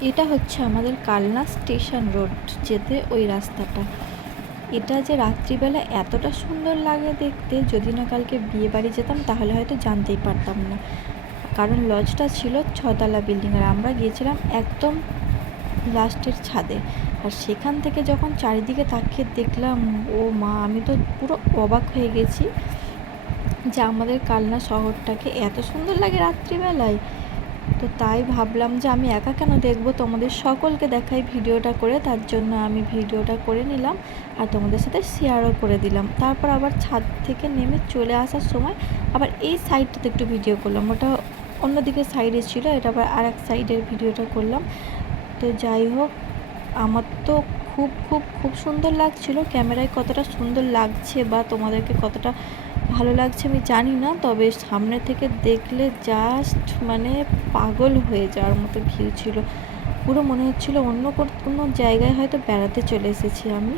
এটা হচ্ছে আমাদের কালনা স্টেশন রোড যেতে ওই রাস্তাটা। এটা যে রাত্রিবেলা এতটা সুন্দর লাগে দেখতে, যদি না কালকে বিয়ে বাড়ি যেতাম তাহলে হয়তো জানতেই পারতাম না। কারণ লজটা ছিল 6তলা বিল্ডিং, আর আমরা গিয়েছিলাম একদম লাস্টের ছাদে। আর সেখান থেকে যখন চারিদিকে তাকিয়ে দেখলাম, ও মা, আমি তো পুরো অবাক হয়ে গেছি যে আমাদের কালনা শহরটাকে এত সুন্দর লাগে রাত্রিবেলায়। তো তাই ভাবলাম যে আমি একা কেন দেখবো, তোমাদের সকলকে দেখাই ভিডিওটা করে। তার জন্য আমি ভিডিওটা করে নিলাম আর তোমাদের সাথে শেয়ারও করে দিলাম। তারপর আবার ছাদ থেকে নেমে চলে আসার সময় আবার এই সাইডটাতে একটু ভিডিও করলাম, ওটা অন্যদিকে সাইডে ছিল, এটা আবার আর এক সাইডের ভিডিওটা করলাম। তো যাই হোক, আমার তো খুব খুব খুব সুন্দর লাগছিল। ক্যামেরায় কতটা সুন্দর লাগছে বা তোমাদেরকে কতটা ভালো লাগছে আমি জানি না, তবে সামনে থেকে দেখলে জাস্ট মানে পাগল হয়ে যাওয়ার মতো ভিউ ছিল। পুরো মনে হচ্ছিল অন্য কোনো জায়গায় হয়তো বেড়াতে চলে এসেছি আমি।